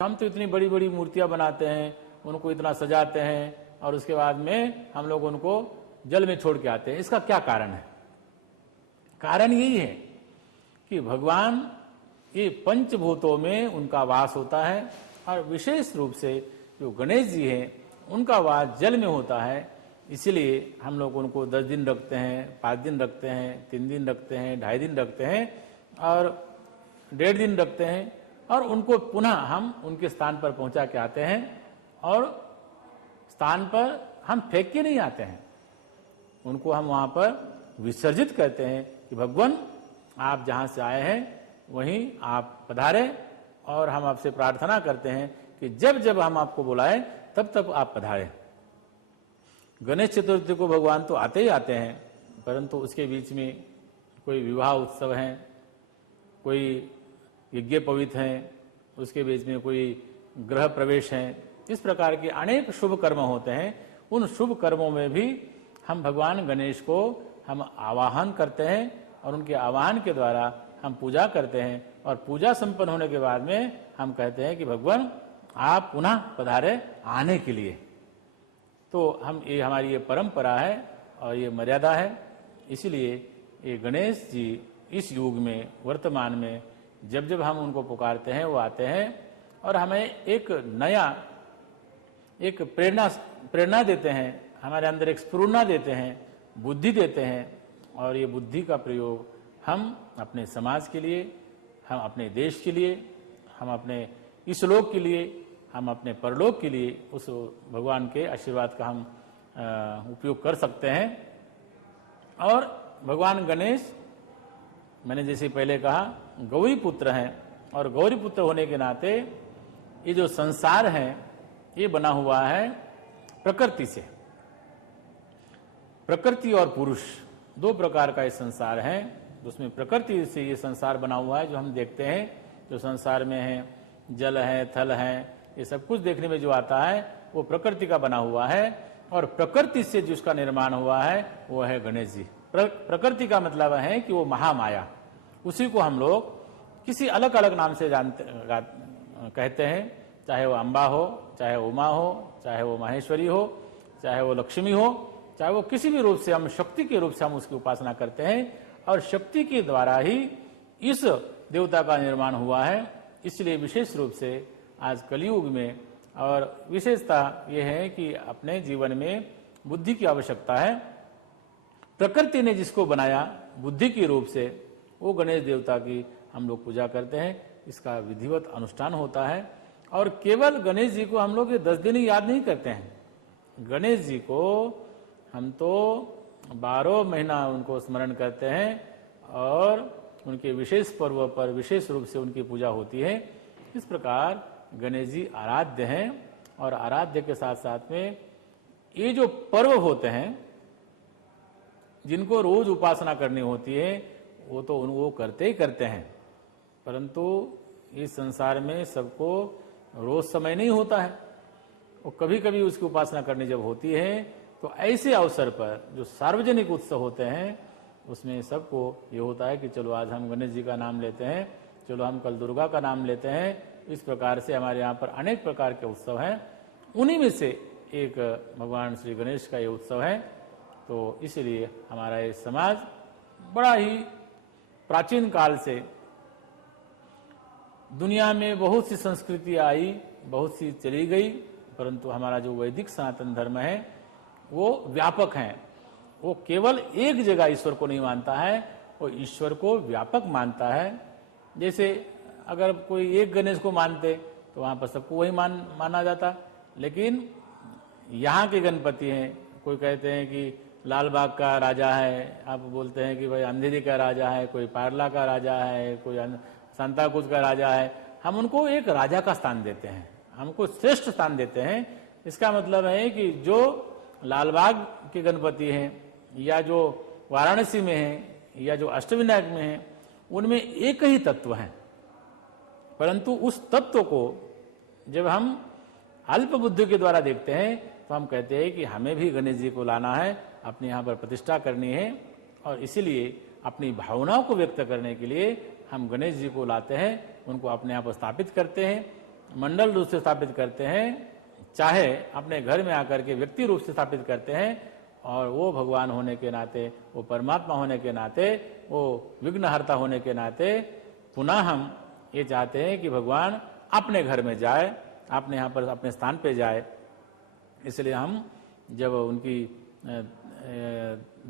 हम तो इतनी बड़ी बड़ी मूर्तियां बनाते हैं, उनको इतना सजाते हैं और उसके बाद में हम लोग उनको जल में छोड़ के आते हैं। इसका क्या कारण है? कारण यही है कि भगवान ये पंचभूतों में उनका वास होता है और विशेष रूप से जो गणेश जी हैं उनका वास जल में होता है। इसलिए हम लोग उनको 10 दिन रखते हैं, 5 दिन रखते हैं, 3 दिन रखते हैं, 2.5 दिन रखते हैं और 1.5 दिन रखते हैं और उनको पुनः हम उनके स्थान पर पहुंचा के आते हैं और स्थान पर हम फेंक के नहीं आते हैं, उनको हम वहां पर विसर्जित करते हैं कि भगवान आप जहां से आए हैं वहीं आप पधारे और हम आपसे प्रार्थना करते हैं कि जब जब हम आपको बुलाएं तब तब आप पधारें। गणेश चतुर्थी को भगवान तो आते ही आते हैं, परंतु उसके बीच में कोई विवाह उत्सव है, कोई यज्ञ पवित्र हैं, उसके बीच में कोई गृह प्रवेश है, इस प्रकार के अनेक शुभ कर्म होते हैं। उन शुभ कर्मों में भी हम भगवान गणेश को हम आवाहन करते हैं और उनके आवाहन के द्वारा हम पूजा करते हैं और पूजा संपन्न होने के बाद में हम कहते हैं कि भगवान आप पुनः पधारे आने के लिए। तो हम ये हमारी ये परंपरा है और ये मर्यादा है। इसलिए ये गणेश जी इस युग में वर्तमान में जब जब हम उनको पुकारते हैं वो आते हैं और हमें एक नया एक प्रेरणा देते हैं, हमारे अंदर एक स्फुरना देते हैं, बुद्धि देते हैं और ये बुद्धि का प्रयोग हम अपने समाज के लिए, हम अपने देश के लिए, हम अपने इस लोक के लिए, हम अपने परलोक के लिए उस भगवान के आशीर्वाद का हम उपयोग कर सकते हैं। और भगवान गणेश मैंने जैसे पहले कहा गौरी पुत्र हैं और गौरी पुत्र होने के नाते ये जो संसार है ये बना हुआ है प्रकृति से। प्रकृति और पुरुष दो प्रकार का ये संसार है, उसमें प्रकृति से ये संसार बना हुआ है जो हम देखते हैं। जो संसार में है जल है, थल है, ये सब कुछ देखने में जो आता है वो प्रकृति का बना हुआ है और प्रकृति से जिसका निर्माण हुआ है वो है गणेश जी। प्रकृति का मतलब है कि वो महामाया, उसी को हम लोग किसी अलग अलग नाम से कहते हैं, चाहे वो अम्बा हो, चाहे उमा हो, चाहे वो माहेश्वरी हो, चाहे वो लक्ष्मी हो, चाहे वो किसी भी रूप से हम शक्ति के रूप से हम उसकी उपासना करते हैं और शक्ति के द्वारा ही इस देवता का निर्माण हुआ है। इसलिए विशेष रूप से आज कलयुग में और विशेषता यह है कि अपने जीवन में बुद्धि की आवश्यकता है। प्रकृति ने जिसको बनाया बुद्धि के रूप से वो गणेश देवता की हम लोग पूजा करते हैं, इसका विधिवत अनुष्ठान होता है। और केवल गणेश जी को हम लोग ये 10 दिन ही याद नहीं करते हैं, गणेश जी को हम तो 12 महीना उनको स्मरण करते हैं और उनके विशेष पर्व पर विशेष रूप से उनकी पूजा होती है। इस प्रकार गणेश जी आराध्य हैं और आराध्य के साथ साथ में ये जो पर्व होते हैं जिनको रोज उपासना करनी होती है वो तो वो करते ही करते हैं, परंतु इस संसार में सबको रोज समय नहीं होता है। वो कभी कभी उसकी उपासना करनी जब होती है तो ऐसे अवसर पर जो सार्वजनिक उत्सव होते हैं उसमें सबको ये होता है कि चलो आज हम गणेश जी का नाम लेते हैं, चलो हम कल दुर्गा का नाम लेते हैं। इस प्रकार से हमारे यहाँ पर अनेक प्रकार के उत्सव हैं, उन्हीं में से एक भगवान श्री गणेश का ये उत्सव है। तो इसलिए हमारा ये समाज बड़ा ही प्राचीन काल से दुनिया में बहुत सी संस्कृति आई, बहुत सी चली गई, परंतु हमारा जो वैदिक सनातन धर्म है वो व्यापक है। वो केवल एक जगह ईश्वर को नहीं मानता है, वो ईश्वर को व्यापक मानता है। जैसे अगर कोई एक गणेश को मानते तो वहां पर सबको वही माना जाता, लेकिन यहाँ के गणपति हैं, कोई कहते हैं कि लाल बाग का राजा है, आप बोलते हैं कि भाई अंधेरी का राजा है, कोई पारला का राजा है, कोई सांताक्रूज का राजा है। हम उनको एक राजा का स्थान देते हैं, हमको श्रेष्ठ स्थान देते हैं। इसका मतलब है कि जो लालबाग के गणपति हैं या जो वाराणसी में हैं या जो अष्टविनायक में हैं उनमें एक ही तत्व है, परंतु उस तत्व को जब हम अल्प बुद्धि के द्वारा देखते हैं तो हम कहते हैं कि हमें भी गणेश जी को लाना है, अपने यहाँ पर प्रतिष्ठा करनी है और इसीलिए अपनी भावनाओं को व्यक्त करने के लिए हम गणेश जी को लाते हैं, उनको अपने यहाँ पर स्थापित करते हैं मंडल रूप से स्थापित करते हैं, चाहे अपने घर में आकर के व्यक्ति रूप से स्थापित करते हैं, और वो भगवान होने के नाते, वो परमात्मा होने के नाते, वो विघ्नहर्ता होने के नाते पुनः हम ये चाहते हैं कि भगवान अपने घर में जाए, अपने यहाँ पर अपने स्थान पे जाए। इसलिए हम जब उनकी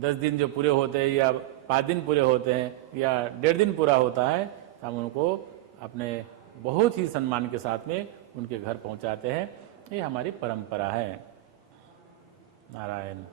10 दिन जो पूरे होते हैं या 5 दिन पूरे होते हैं या 1.5 दिन पूरा होता है, तो हम उनको अपने बहुत ही सम्मान के साथ में उनके घर पहुंचाते हैं। ये हमारी परंपरा है। नारायण।